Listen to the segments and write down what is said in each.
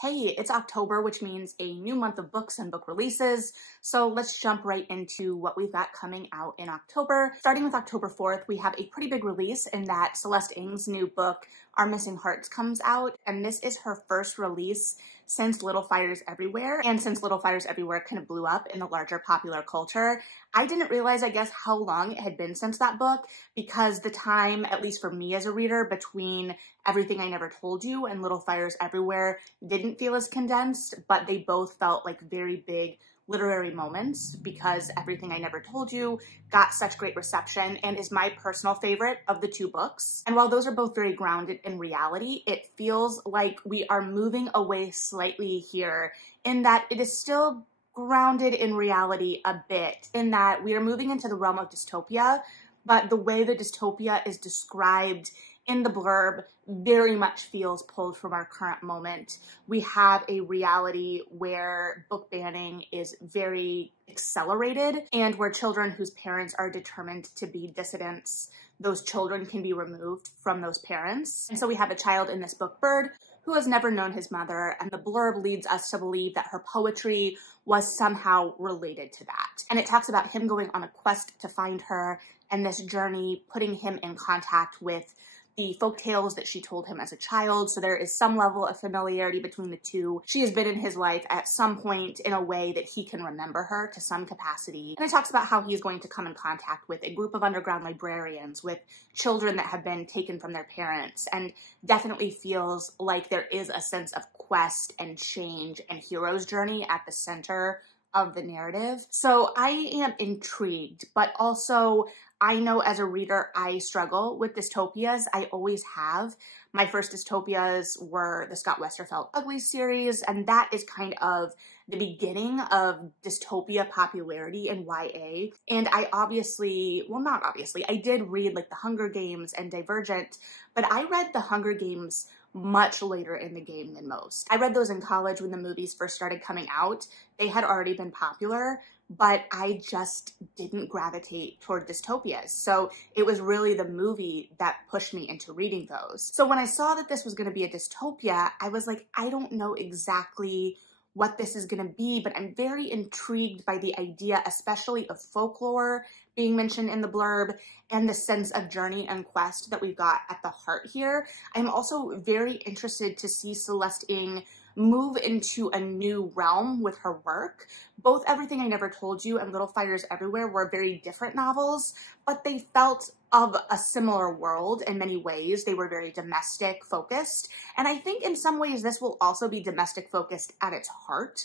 Hey, it's October, which means a new month of books and book releases. So let's jump right into what we've got coming out in October. Starting with October 4th, we have a pretty big release in that Celeste Ng's new book, Our Missing Hearts, comes out. And this is her first release since Little Fires Everywhere. And since Little Fires Everywhere kind of blew up in the larger popular culture, I didn't realize, I guess, how long it had been since that book, because the time, at least for me as a reader, between Everything I Never Told You and Little Fires Everywhere didn't feel as condensed, but they both felt like very big literary moments because Everything I Never Told You got such great reception and is my personal favorite of the two books. And while those are both very grounded in reality, it feels like we are moving away slightly here in that it is still grounded in reality a bit, in that we are moving into the realm of dystopia, but the way the dystopia is described in the blurb very much feels pulled from our current moment. We have a reality where book banning is very accelerated and where children whose parents are determined to be dissidents, those children can be removed from those parents. And so we have a child in this book, Bird, who has never known his mother, and the blurb leads us to believe that her poetry was somehow related to that. And it talks about him going on a quest to find her, and this journey putting him in contact with the folk tales that she told him as a child, so there is some level of familiarity between the two. She has been in his life at some point in a way that he can remember her to some capacity. And it talks about how he's going to come in contact with a group of underground librarians, with children that have been taken from their parents, and definitely feels like there is a sense of quest and change and hero's journey at the center of the narrative. So I am intrigued, but also I know as a reader, I struggle with dystopias. I always have. My first dystopias were the Scott Westerfeld Ugly series, and that is kind of the beginning of dystopia popularity in YA. And I obviously, well, not obviously, I did read like The Hunger Games and Divergent, but I read The Hunger Games much later in the game than most. I read those in college when the movies first started coming out. They had already been popular, but I just didn't gravitate toward dystopias. So it was really the movie that pushed me into reading those. So when I saw that this was going to be a dystopia, I was like, I don't know exactly what this is going to be, but I'm very intrigued by the idea, especially of folklore being mentioned in the blurb and the sense of journey and quest that we've got at the heart here. I'm also very interested to see Celeste Ng move into a new realm with her work. Both Everything I Never Told You and Little Fires Everywhere were very different novels, but they felt of a similar world in many ways. They were very domestic focused, and I think in some ways this will also be domestic focused at its heart,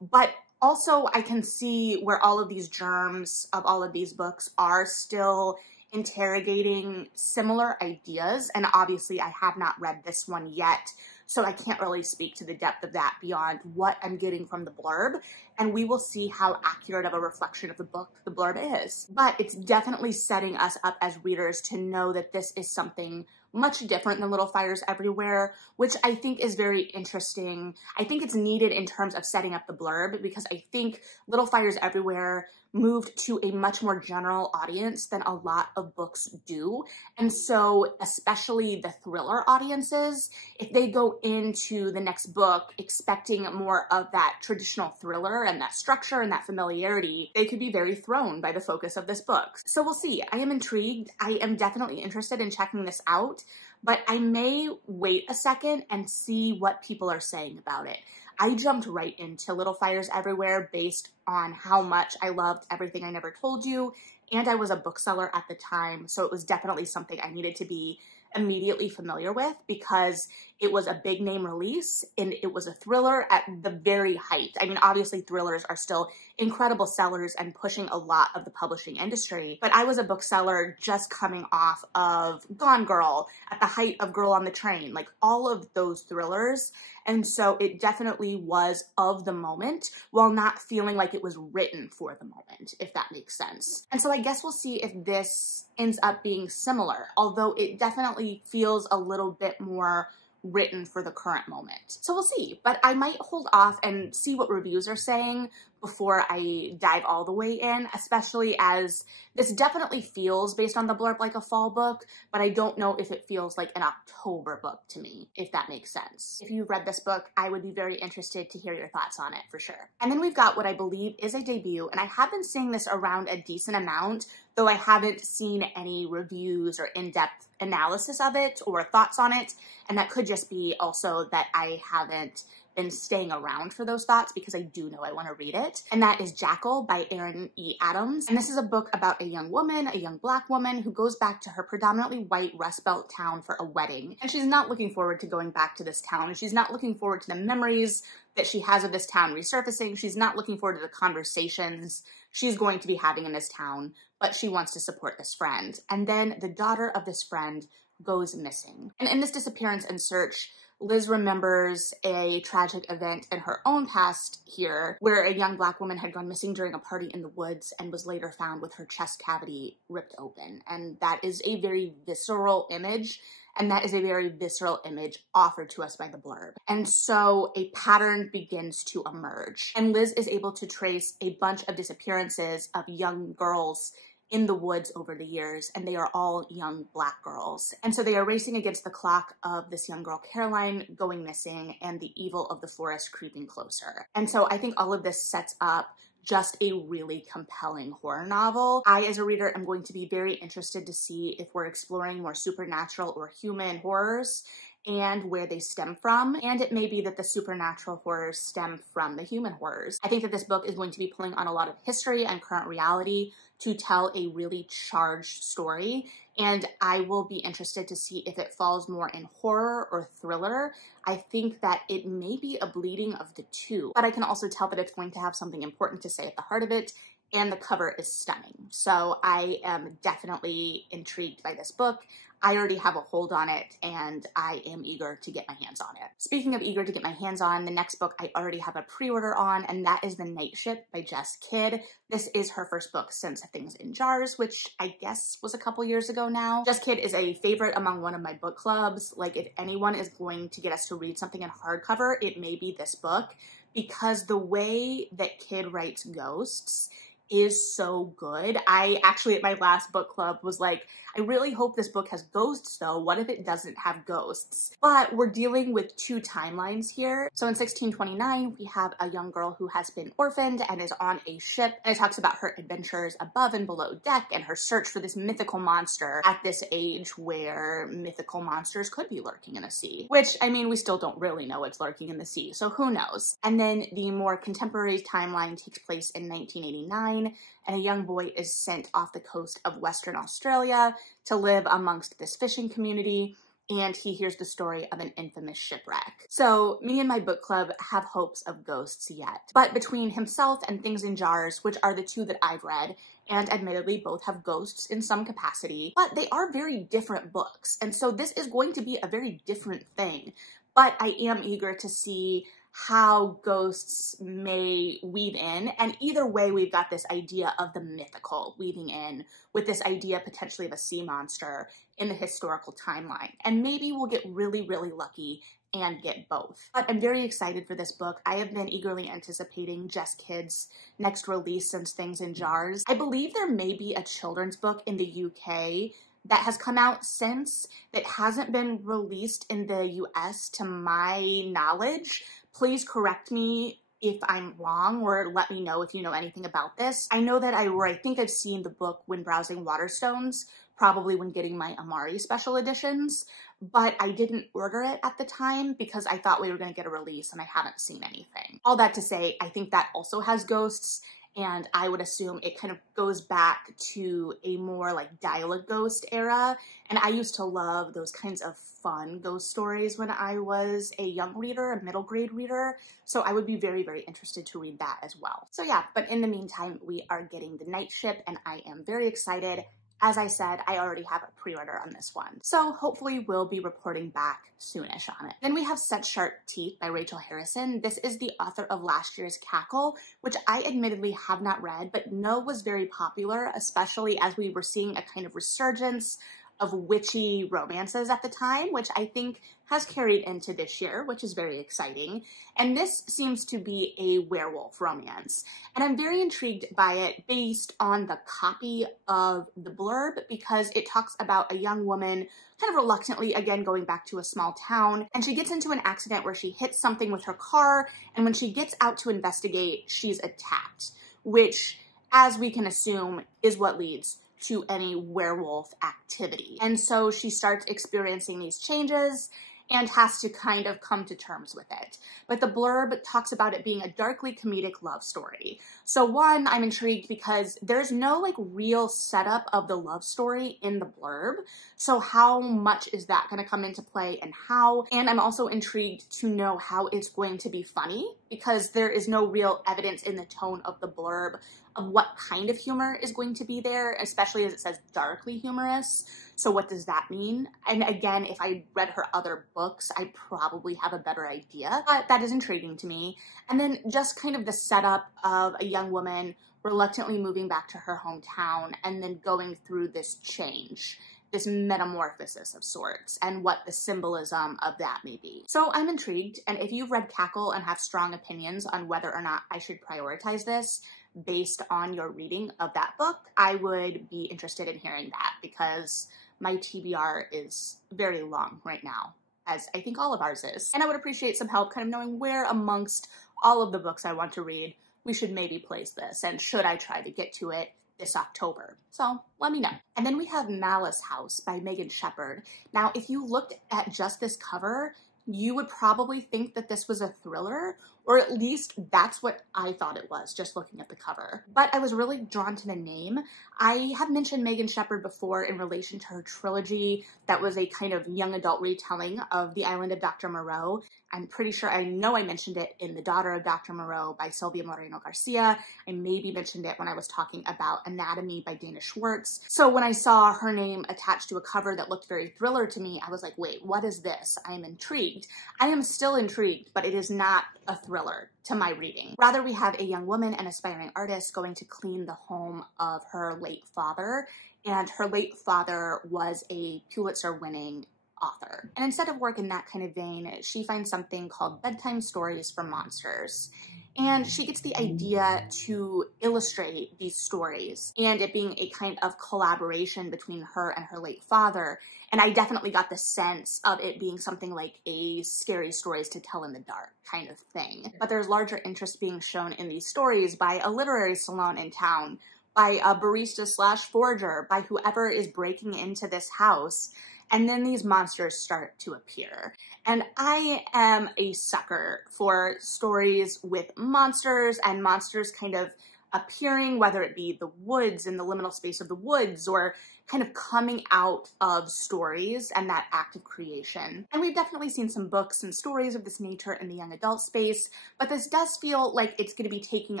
but also I can see where all of these germs of all of these books are still interrogating similar ideas, and obviously I have not read this one yet, so I can't really speak to the depth of that beyond what I'm getting from the blurb, and we will see how accurate of a reflection of the book the blurb is. But it's definitely setting us up as readers to know that this is something much different than Little Fires Everywhere, which I think is very interesting. I think it's needed in terms of setting up the blurb, because I think Little Fires Everywhere moved to a much more general audience than a lot of books do. And so especially the thriller audiences, if they go into the next book expecting more of that traditional thriller and that structure and that familiarity, they could be very thrown by the focus of this book. So we'll see. I am intrigued. I am definitely interested in checking this out, but I may wait a second and see what people are saying about it. I jumped right into Little Fires Everywhere based on how much I loved Everything I Never Told You, and I was a bookseller at the time, so it was definitely something I needed to be immediately familiar with because it was a big name release and it was a thriller at the very height. I mean, obviously thrillers are still incredible sellers and pushing a lot of the publishing industry, but I was a bookseller just coming off of Gone Girl, at the height of Girl on the Train, like all of those thrillers. And so it definitely was of the moment while not feeling like it was written for the moment, if that makes sense. And so I guess we'll see if this ends up being similar, although it definitely feels a little bit more written for the current moment. So we'll see, but I might hold off and see what reviews are saying before I dive all the way in, especially as this definitely feels, based on the blurb, like a fall book, but I don't know if it feels like an October book to me, if that makes sense. If you've read this book, I would be very interested to hear your thoughts on it for sure. And then we've got what I believe is a debut, and I have been seeing this around a decent amount, though I haven't seen any reviews or in-depth analysis of it or thoughts on it, and that could just be also that I haven't been staying around for those thoughts because I do know I want to read it. And that is Jackal by Erin E. Adams. And this is a book about a young woman, a young Black woman, who goes back to her predominantly white Rust Belt town for a wedding. And she's not looking forward to going back to this town. She's not looking forward to the memories that she has of this town resurfacing. She's not looking forward to the conversations she's going to be having in this town, but she wants to support this friend. And then the daughter of this friend goes missing. And in this disappearance and search, Liz remembers a tragic event in her own past here where a young Black woman had gone missing during a party in the woods and was later found with her chest cavity ripped open. And that is a very visceral image, and that is a very visceral image offered to us by the blurb. And so a pattern begins to emerge, and Liz is able to trace a bunch of disappearances of young girls in the woods over the years, and they are all young Black girls. And so they are racing against the clock of this young girl, Caroline, going missing and the evil of the forest creeping closer. And so I think all of this sets up just a really compelling horror novel. I, as a reader, am going to be very interested to see if we're exploring more supernatural or human horrors and where they stem from. And it may be that the supernatural horrors stem from the human horrors. I think that this book is going to be pulling on a lot of history and current reality to tell a really charged story, and I will be interested to see if it falls more in horror or thriller. I think that it may be a bleeding of the two, but I can also tell that it's going to have something important to say at the heart of it, and the cover is stunning. So I am definitely intrigued by this book. I already have a hold on it, and I am eager to get my hands on it. Speaking of eager to get my hands on, the next book I already have a pre-order on, and that is The Night Ship by Jess Kidd. This is her first book since Things in Jars, which I guess was a couple years ago now. Jess Kidd is a favorite among one of my book clubs. Like, if anyone is going to get us to read something in hardcover, it may be this book, because the way that Kidd writes ghosts is so good. I actually, at my last book club, was like, I really hope this book has ghosts though. What if it doesn't have ghosts? But we're dealing with two timelines here. So in 1629, we have a young girl who has been orphaned and is on a ship, and it talks about her adventures above and below deck and her search for this mythical monster at this age where mythical monsters could be lurking in a sea, which, I mean, we still don't really know what's lurking in the sea, so who knows? And then the more contemporary timeline takes place in 1989, and a young boy is sent off the coast of Western Australia to live amongst this fishing community, and he hears the story of an infamous shipwreck. So me and my book club have hopes of ghosts yet. But between himself and Things in Jars, which are the two that I've read, and admittedly both have ghosts in some capacity, but they are very different books, and so this is going to be a very different thing. But I am eager to see how ghosts may weave in, and either way we've got this idea of the mythical weaving in with this idea potentially of a sea monster in the historical timeline, and maybe we'll get really, really lucky and get both. But I'm very excited for this book. I have been eagerly anticipating Jess Kidd's next release since Things in Jars. I believe there may be a children's book in the UK that has come out since that hasn't been released in the US to my knowledge. Please correct me if I'm wrong, or let me know if you know anything about this. I know that I think I've seen the book when browsing Waterstones, probably when getting my Amari special editions, but I didn't order it at the time because I thought we were going to get a release and I haven't seen anything. All that to say, I think that also has ghosts, and I would assume it kind of goes back to a more like dialogue ghost era. And I used to love those kinds of fun ghost stories when I was a young reader, a middle grade reader. So I would be very, very interested to read that as well. So yeah, but in the meantime, we are getting The Night Ship, and I am very excited. As I said, I already have a pre-order on this one, so hopefully we'll be reporting back soonish on it. Then we have Such Sharp Teeth by Rachel Harrison. This is the author of last year's Jackal, which I admittedly have not read, but know was very popular, especially as we were seeing a kind of resurgence of witchy romances at the time, which I think has carried into this year, which is very exciting. And this seems to be a werewolf romance. And I'm very intrigued by it based on the copy of the blurb, because it talks about a young woman kind of reluctantly, again, going back to a small town, and she gets into an accident where she hits something with her car, and when she gets out to investigate, she's attacked, which, as we can assume, is what leads to any werewolf activity. And so she starts experiencing these changes and has to kind of come to terms with it. But the blurb talks about it being a darkly comedic love story. So one, I'm intrigued because there's no like real setup of the love story in the blurb. So how much is that going to come into play and how? And I'm also intrigued to know how it's going to be funny, because there is no real evidence in the tone of the blurb of what kind of humor is going to be there, especially as it says darkly humorous. So what does that mean? And again, if I read her other books, I probably have a better idea, but that is intriguing to me. And then just kind of the setup of a young woman reluctantly moving back to her hometown and then going through this change, this metamorphosis of sorts, and what the symbolism of that may be. So I'm intrigued, and if you've read Jackal and have strong opinions on whether or not I should prioritize this based on your reading of that book, I would be interested in hearing that, because my TBR is very long right now, as I think all of ours is. And I would appreciate some help kind of knowing where amongst all of the books I want to read we should maybe place this, and should I try to get to it this October. So let me know. And then we have Malice House by Megan Shepherd. Now, if you looked at just this cover, you would probably think that this was a thriller, or at least that's what I thought it was, just looking at the cover. But I was really drawn to the name. I have mentioned Megan Shepherd before in relation to her trilogy that was a kind of young adult retelling of The Island of Dr. Moreau. I'm pretty sure, I know I mentioned it in The Daughter of Dr. Moreau by Sylvia Moreno Garcia. I maybe mentioned it when I was talking about Anatomy by Dana Schwartz. So when I saw her name attached to a cover that looked very thriller to me, I was like, wait, what is this? I am intrigued. I am still intrigued, but it is not a thriller to my reading. Rather, we have a young woman, an aspiring artist, going to clean the home of her late father, and her late father was a Pulitzer-winning author. And instead of work in that kind of vein, she finds something called Bedtime Stories for Monsters. And she gets the idea to illustrate these stories, and it being a kind of collaboration between her and her late father. And I definitely got the sense of it being something like a scary stories to tell in the dark kind of thing. But there's larger interest being shown in these stories by a literary salon in town, by a barista slash forger, by whoever is breaking into this house. And then these monsters start to appear. And I am a sucker for stories with monsters, and monsters kind of appearing, whether it be the woods and the liminal space of the woods, or kind of coming out of stories and that act of creation. And we've definitely seen some books and stories of this nature in the young adult space, but this does feel like it's going to be taking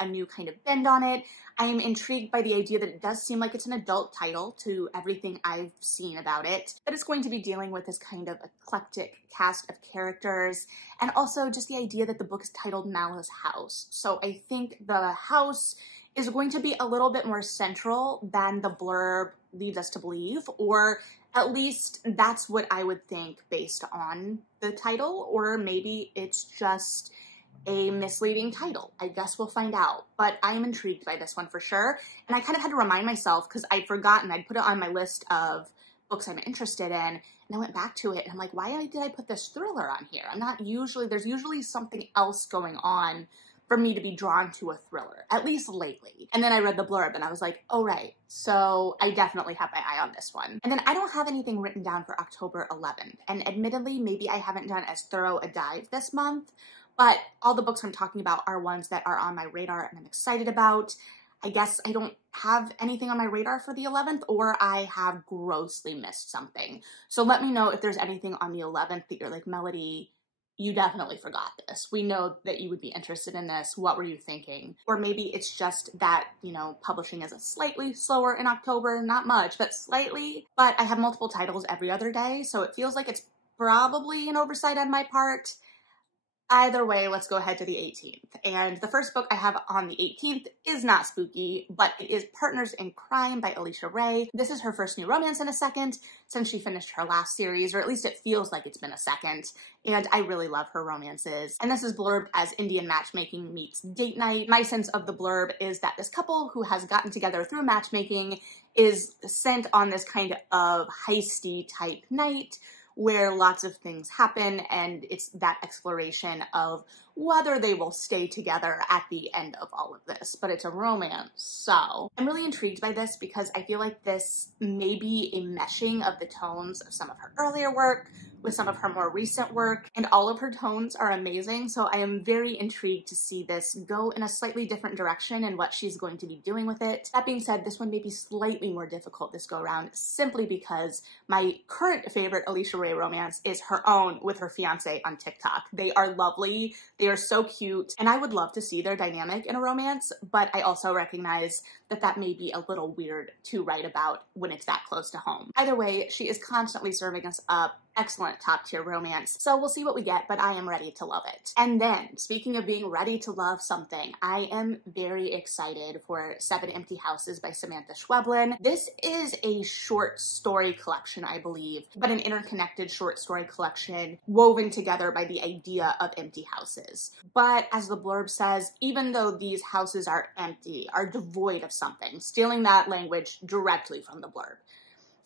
a new kind of bend on it. I am intrigued by the idea that it does seem like it's an adult title to everything I've seen about it, that it's going to be dealing with this kind of eclectic cast of characters, and also just the idea that the book is titled Malice House. So I think the house is going to be a little bit more central than the blurb leads us to believe, or at least that's what I would think based on the title, or maybe it's just a misleading title. I guess we'll find out, but I'm intrigued by this one for sure. And I kind of had to remind myself, because I'd forgotten, I'd put it on my list of books I'm interested in, and I went back to it and I'm like, why did I put this thriller on here? There's usually something else going on for me to be drawn to a thriller, at least lately. And then I read the blurb and I was like, oh right, so I definitely have my eye on this one. And then I don't have anything written down for October 11th. And admittedly, maybe I haven't done as thorough a dive this month, but all the books I'm talking about are ones that are on my radar and I'm excited about. I guess I don't have anything on my radar for the 11th, or I have grossly missed something. So let me know if there's anything on the 11th that you're like, Melody, you definitely forgot this. We know that you would be interested in this. What were you thinking? Or maybe it's just that, you know, publishing is a slightly slower in October, not much, but slightly. But I have multiple titles every other day, so it feels like it's probably an oversight on my part. Either way, let's go ahead to the 18th. And the first book I have on the 18th is not spooky, but it is Partners in Crime by Alicia Ray. This is her first new romance in a second since she finished her last series, or at least it feels like it's been a second. And I really love her romances. And this is blurbed as Indian matchmaking meets date night. My sense of the blurb is that this couple who has gotten together through matchmaking is sent on this kind of heisty type night where lots of things happen, and it's that exploration of whether they will stay together at the end of all of this. But it's a romance, so I'm really intrigued by this because I feel like this may be a meshing of the tones of some of her earlier work with some of her more recent work, and all of her tones are amazing, so I am very intrigued to see this go in a slightly different direction and what she's going to be doing with it. That being said, this one may be slightly more difficult this go around simply because my current favorite Alicia Ray romance is her own with her fiance on TikTok. They are lovely, they are so cute, and I would love to see their dynamic in a romance, but I also recognize that that may be a little weird to write about when it's that close to home. Either way, she is constantly serving us up excellent top tier romance. So we'll see what we get, but I am ready to love it. And then, speaking of being ready to love something, I am very excited for 7 Empty Houses by Samantha Schweblin. This is a short story collection, I believe, but an interconnected short story collection woven together by the idea of empty houses. But as the blurb says, even though these houses are empty, are devoid of something, stealing that language directly from the blurb,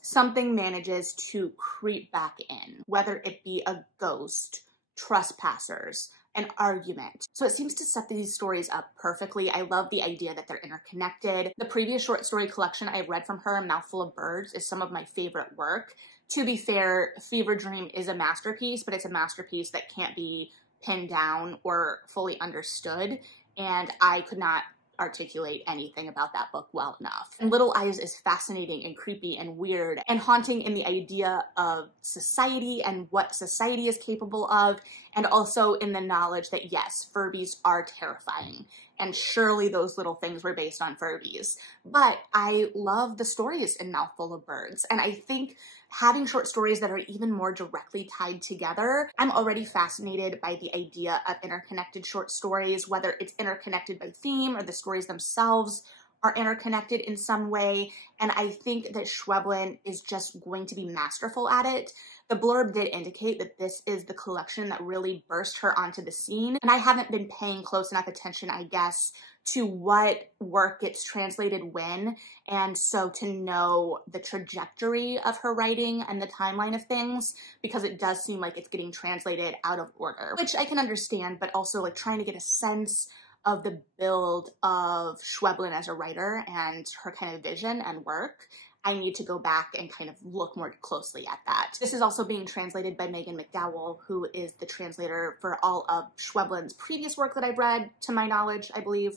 something manages to creep back in, whether it be a ghost, trespassers, an argument. So it seems to set these stories up perfectly. I love the idea that they're interconnected. The previous short story collection I read from her, Mouthful of Birds, is some of my favorite work. To be fair, Fever Dream is a masterpiece, but it's a masterpiece that can't be pinned down or fully understood, and I could not articulate anything about that book well enough. And Little Eyes is fascinating and creepy and weird and haunting in the idea of society and what society is capable of, and also in the knowledge that yes, Furbies are terrifying, and surely those little things were based on Furbies. But I love the stories in Mouthful of Birds, and I think having short stories that are even more directly tied together, I'm already fascinated by the idea of interconnected short stories, whether it's interconnected by theme or the stories themselves are interconnected in some way, and I think that Schweblin is just going to be masterful at it. The blurb did indicate that this is the collection that really burst her onto the scene, and I haven't been paying close enough attention, I guess, to what work gets translated when, and so to know the trajectory of her writing and the timeline of things, because it does seem like it's getting translated out of order, which I can understand, but also like trying to get a sense of the build of Schweblin as a writer and her kind of vision and work. I need to go back and kind of look more closely at that. This is also being translated by Megan McDowell, who is the translator for all of Schweblin's previous work that I've read, to my knowledge, I believe,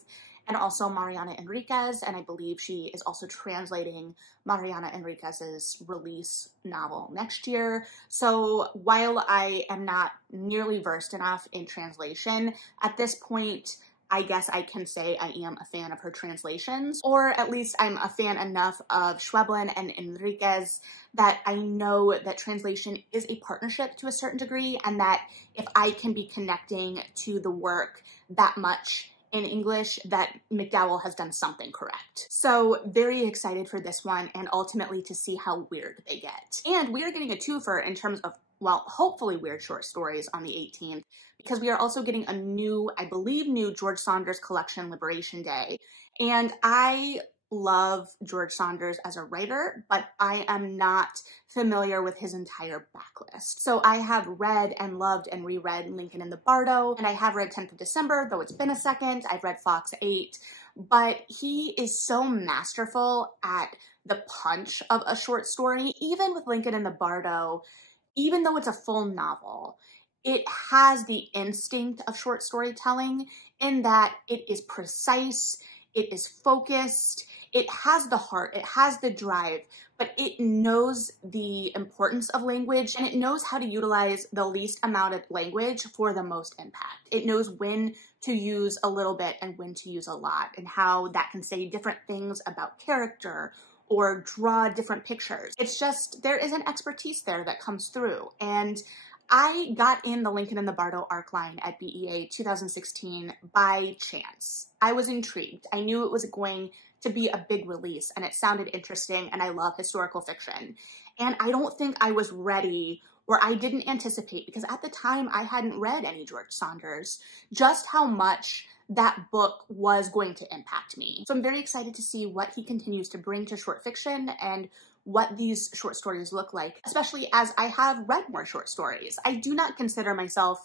and also Mariana Enriquez, and I believe she is also translating Mariana Enriquez's release novel next year. So while I am not nearly versed enough in translation, at this point, I guess I can say I am a fan of her translations, or at least I'm a fan enough of Schweblin and Enriquez that I know that translation is a partnership to a certain degree, and that if I can be connecting to the work that much in English, that McDowell has done something correct. So very excited for this one, and ultimately to see how weird they get. And we are getting a twofer in terms of, well, hopefully weird short stories on the 18th, because we are also getting a new, I believe new George Saunders collection, Liberation Day. And I love George Saunders as a writer, but I am not familiar with his entire backlist. So I have read and loved and reread Lincoln in the Bardo, and I have read 10th of December, though it's been a second. I've read Fox 8, but he is so masterful at the punch of a short story. Even with Lincoln in the Bardo, even though it's a full novel, it has the instinct of short storytelling in that it is precise, it is focused, it has the heart, it has the drive, but it knows the importance of language, and it knows how to utilize the least amount of language for the most impact. It knows when to use a little bit and when to use a lot, and how that can say different things about character or draw different pictures. It's just, there is an expertise there that comes through, and I got in the Lincoln and the Bardo arc line at BEA 2016 by chance. I was intrigued. I knew it was going to be a big release and it sounded interesting, and I love historical fiction. And I don't think I was ready, or I didn't anticipate, because at the time I hadn't read any George Saunders, just how much that book was going to impact me. So I'm very excited to see what he continues to bring to short fiction and what these short stories look like, especially as I have read more short stories. I do not consider myself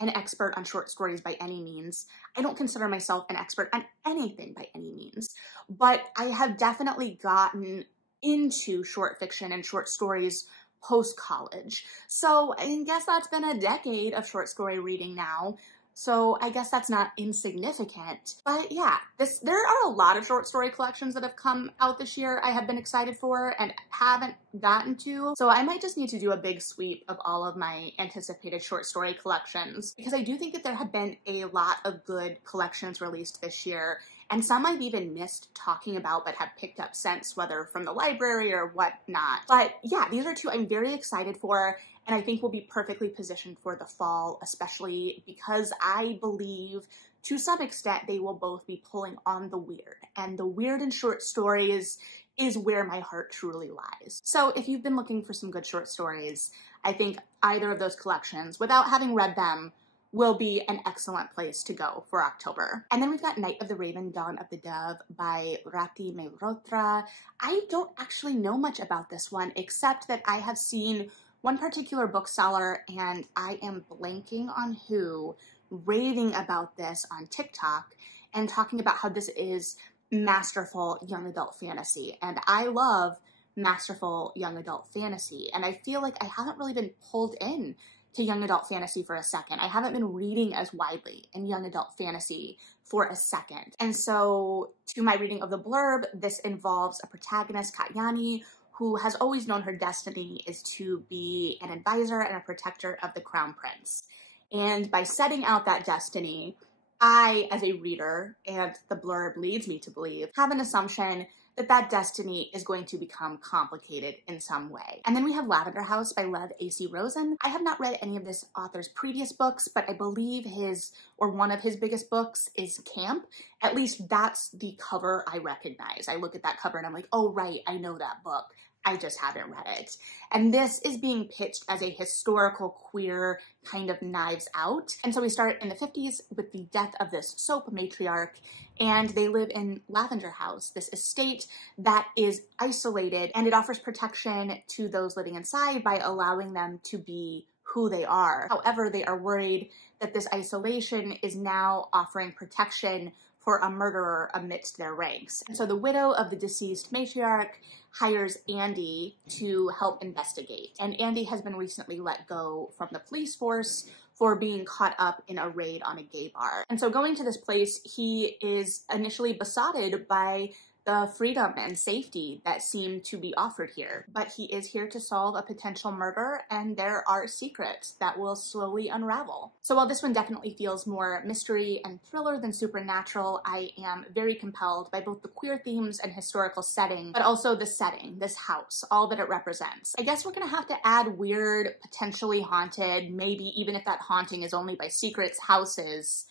an expert on short stories by any means. I don't consider myself an expert on anything by any means, but I have definitely gotten into short fiction and short stories post-college. So I guess that's been a decade of short story reading now. So I guess that's not insignificant. But yeah, there are a lot of short story collections that have come out this year I have been excited for and haven't gotten to. So I might just need to do a big sweep of all of my anticipated short story collections, because I do think that there have been a lot of good collections released this year, and some I've even missed talking about but have picked up since, whether from the library or whatnot. But yeah, these are two I'm very excited for, and I think will be perfectly positioned for the fall, especially because I believe to some extent they will both be pulling on the weird. And the weird in short stories is where my heart truly lies. So if you've been looking for some good short stories, I think either of those collections, without having read them, will be an excellent place to go for October. And then we've got Night of the Raven, Dawn of the Dove by Rati Mehrotra. I don't actually know much about this one, except that I have seen one particular bookseller, and I am blanking on who, raving about this on TikTok and talking about how this is masterful young adult fantasy. And I love masterful young adult fantasy, and I feel like I haven't really been pulled in to young adult fantasy for a second. I haven't been reading as widely in young adult fantasy for a second. And so to my reading of the blurb, this involves a protagonist, Katyani, who has always known her destiny is to be an advisor and a protector of the crown prince. And by setting out that destiny, I, as a reader, and the blurb leads me to believe, have an assumption that that destiny is going to become complicated in some way. And then we have Lavender House by Lev A.C. Rosen. I have not read any of this author's previous books, but I believe his, or one of his biggest books, is Camp. At least that's the cover I recognize. I look at that cover and I'm like, oh right, I know that book. I just haven't read it. And this is being pitched as a historical queer kind of Knives Out. And so we start in the 50s with the death of this soap matriarch, and they live in Lavender House, this estate that is isolated, and it offers protection to those living inside by allowing them to be who they are. However, they are worried that this isolation is now offering protection for a murderer amidst their ranks. And so the widow of the deceased matriarch hires Andy to help investigate. And Andy has been recently let go from the police force for being caught up in a raid on a gay bar. And so going to this place, he is initially besotted by the freedom and safety that seem to be offered here. But he is here to solve a potential murder, and there are secrets that will slowly unravel. So while this one definitely feels more mystery and thriller than supernatural, I am very compelled by both the queer themes and historical setting, but also the setting, this house, all that it represents. I guess we're gonna have to add weird, potentially haunted, maybe even if that haunting is only by secrets, houses,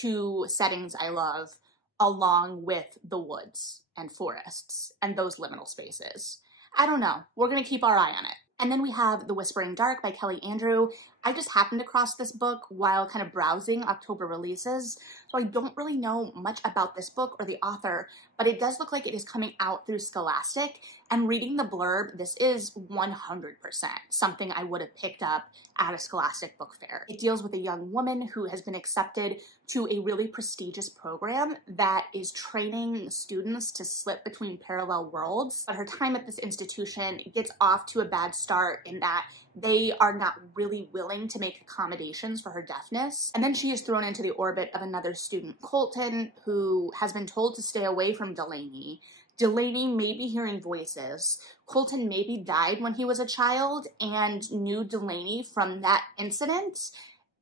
to settings I love, along with the woods and forests and those liminal spaces. I don't know. We're going to keep our eye on it. And then we have The Whispering Dark by Kelly Andrew. I just happened across this book while kind of browsing October releases, so I don't really know much about this book or the author, but it does look like it is coming out through Scholastic, and reading the blurb, this is 100% something I would have picked up at a Scholastic book fair. It deals with a young woman who has been accepted to a really prestigious program that is training students to slip between parallel worlds, but her time at this institution gets off to a bad start in that they are not really willing to make accommodations for her deafness. And then she is thrown into the orbit of another student, Colton, who has been told to stay away from Delaney. Delaney may be hearing voices. Colton maybe died when he was a child and knew Delaney from that incident.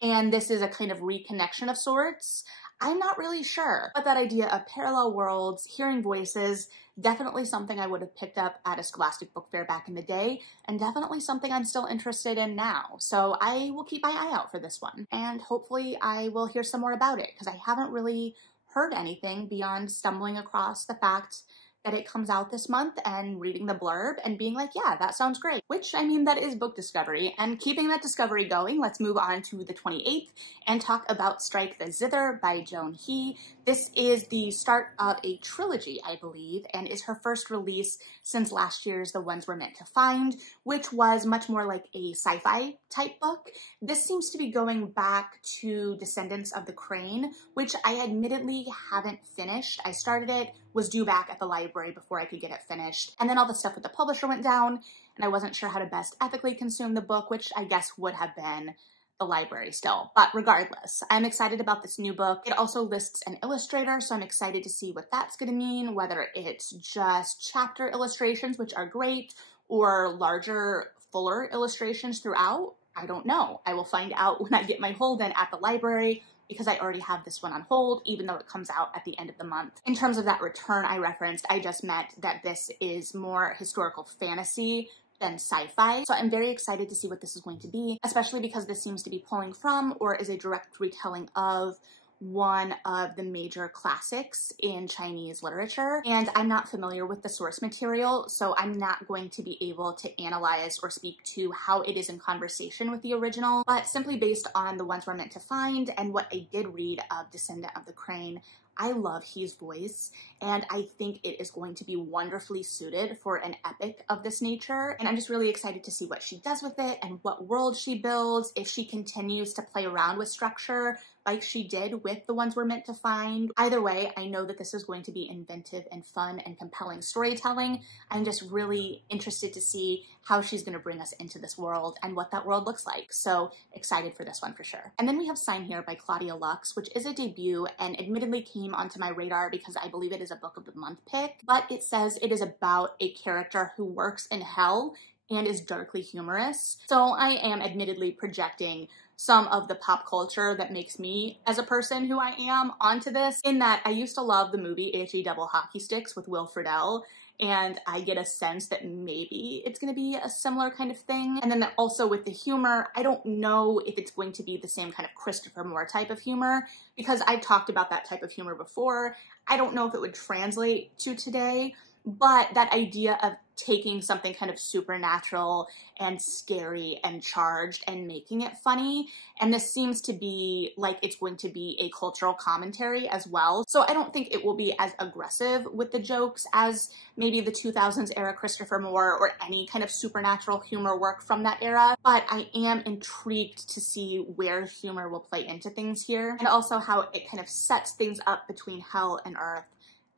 and this is a kind of reconnection of sorts. I'm not really sure, but that idea of parallel worlds, hearing voices, definitely something I would have picked up at a Scholastic book fair back in the day, and definitely something I'm still interested in now. So I will keep my eye out for this one, and hopefully I will hear some more about it, because I haven't really heard anything beyond stumbling across the fact that it comes out this month and reading the blurb and being like, yeah, that sounds great. Which, I mean, that is book discovery. And keeping that discovery going, let's move on to the 28th and talk about Strike the Zither by Joan He. This is the start of a trilogy, I believe, and is her first release since last year's The Ones We're Meant to Find, which was much more like a sci-fi type book. This seems to be going back to Descendants of the Crane, which I admittedly haven't finished. I started it, was due back at the library before I could get it finished, and then all the stuff with the publisher went down, and I wasn't sure how to best ethically consume the book, which I guess would have been the library still. But regardless, I'm excited about this new book. It also lists an illustrator, so I'm excited to see what that's going to mean, whether it's just chapter illustrations, which are great, or larger, fuller illustrations throughout. I don't know. I will find out when I get my hold in at the library, because I already have this one on hold, even though it comes out at the end of the month. In terms of that return I referenced, I just meant that this is more historical fantasy than sci-fi. So I'm very excited to see what this is going to be, especially because this seems to be pulling from or is a direct retelling of one of the major classics in Chinese literature, and I'm not familiar with the source material, so I'm not going to be able to analyze or speak to how it is in conversation with the original, but simply based on The Ones We're Meant to Find and what I did read of Descendant of the Crane, I love He's voice, and I think it is going to be wonderfully suited for an epic of this nature, and I'm just really excited to see what she does with it and what world she builds, if she continues to play around with structure like she did with The Ones We're Meant to Find. Either way, I know that this is going to be inventive and fun and compelling storytelling. I'm just really interested to see how she's going to bring us into this world and what that world looks like. So excited for this one for sure. And then we have Sign Here by Claudia Lux, which is a debut and admittedly came onto my radar because I believe it is a book of the month pick, but it says it is about a character who works in hell and is darkly humorous. So I am admittedly projecting some of the pop culture that makes me as a person who I am onto this, in that I used to love the movie HE Double Hockey Sticks with Will Friedle, and I get a sense that maybe it's going to be a similar kind of thing. And then also with the humor, I don't know if it's going to be the same kind of Christopher Moore type of humor, because I've talked about that type of humor before. I don't know if it would translate to today, but that idea of taking something kind of supernatural and scary and charged and making it funny, and this seems to be like it's going to be a cultural commentary as well. So I don't think it will be as aggressive with the jokes as maybe the 2000s era Christopher Moore or any kind of supernatural humor work from that era, but I am intrigued to see where humor will play into things here, and also how it kind of sets things up between hell and earth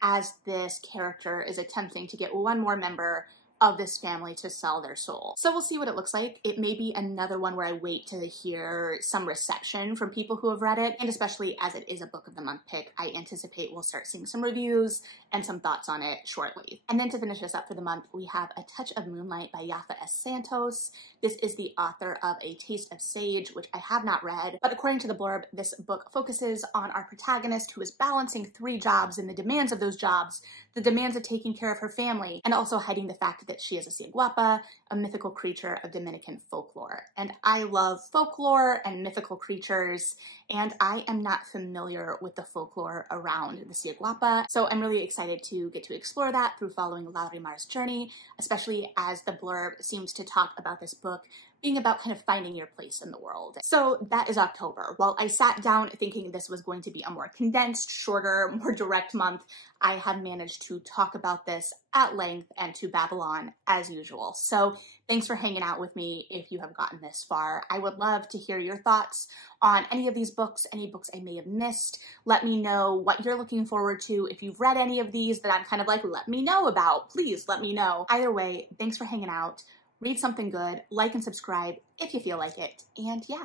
as this character is attempting to get one more member of this family to sell their soul. So we'll see what it looks like. It may be another one where I wait to hear some reception from people who have read it, and especially as it is a book of the month pick, I anticipate we'll start seeing some reviews and some thoughts on it shortly. And then to finish us up for the month, we have A Touch of Moonlight by Yafa S. Santos. This is the author of A Taste of Sage, which I have not read, but according to the blurb, this book focuses on our protagonist who is balancing 3 jobs and the demands of those jobs, the demands of taking care of her family, and also hiding the fact that she is a ciguapa, a mythical creature of Dominican folklore. And I love folklore and mythical creatures, and I am not familiar with the folklore around the ciguapa, so I'm really excited to get to explore that through following Laurimar's journey, especially as the blurb seems to talk about this book being about kind of finding your place in the world. So that is October. While I sat down thinking this was going to be a more condensed, shorter, more direct month, I have managed to talk about this at length and to Babylon as usual. So thanks for hanging out with me if you have gotten this far. I would love to hear your thoughts on any of these books, any books I may have missed. Let me know what you're looking forward to. If you've read any of these that I'm kind of like, let me know about, please let me know. Either way, thanks for hanging out. Read something good, like and subscribe if you feel like it, and yeah.